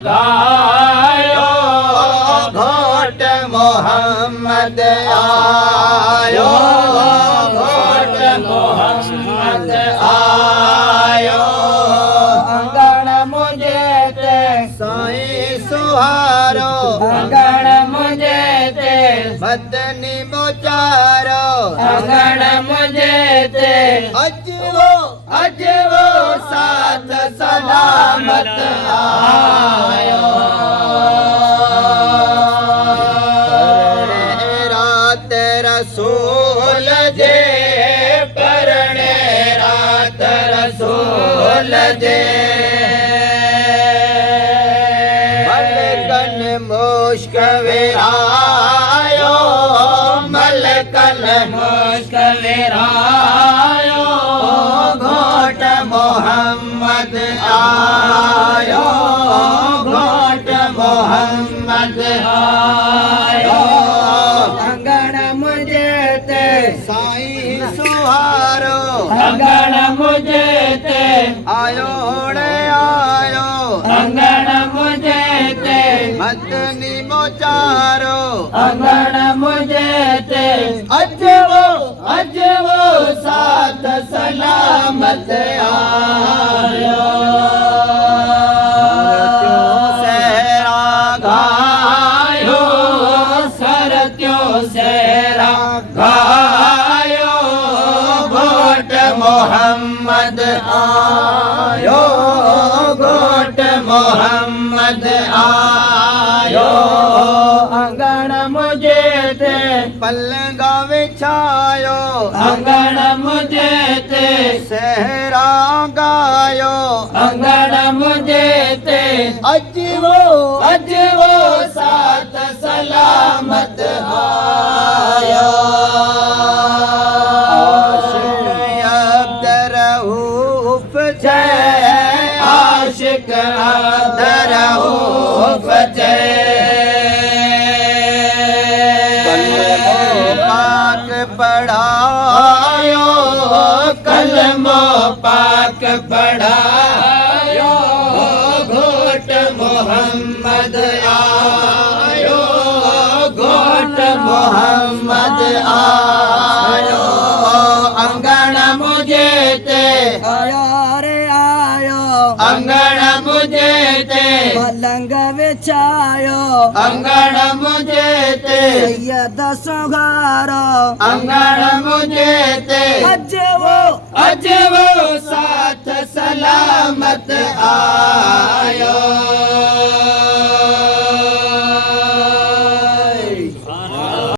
आयो घोट मोहम्मद आयो घोट मोहम्मद आयो अंगण मुझे ते साईं सुहारो अंगण मुझे ते मदनी मोचारो अंगण मुझे ते अजवो साथ सलामत आयो परणे रात रसूल जे परणे रात रसूल जे मलकन मुश्क विरायो मलकन मुश्क विरायो घोट मोहम्मद आयो घोट मोहम्मद आयो अंगण मुझे ते साईं सुहारो अंगण मुझे ते आयो रे आयो अंगण मुझे ते मदनी मोचारो अंगण मुझे ते अजवो साथ सलामत आयो सहरा गायो सरत्यो सहरा गायो घोट मोहम्मद आयो घोट मोहम्मद आयो अंगण मुझे ते पलंगा विछायो अंगण मुझे ते सहरा गायो अंगण मुझे ते अजवो साथ सलामत आयो अब्दुर्रऊफ जय आशिक अब्दुर्रऊफ जय पाक पढ़ायो कलमो पाक पढ़ायो घोट मोहम्मद आयो घोट मोहम्मद आयो अंगण मुझे ते आयो रे आयो अंगण मुझे ते पलंग विछायो अंगण मुझे ते सैयद सुगारो अंगण मुझे ते अजवो साथ सलामत आयो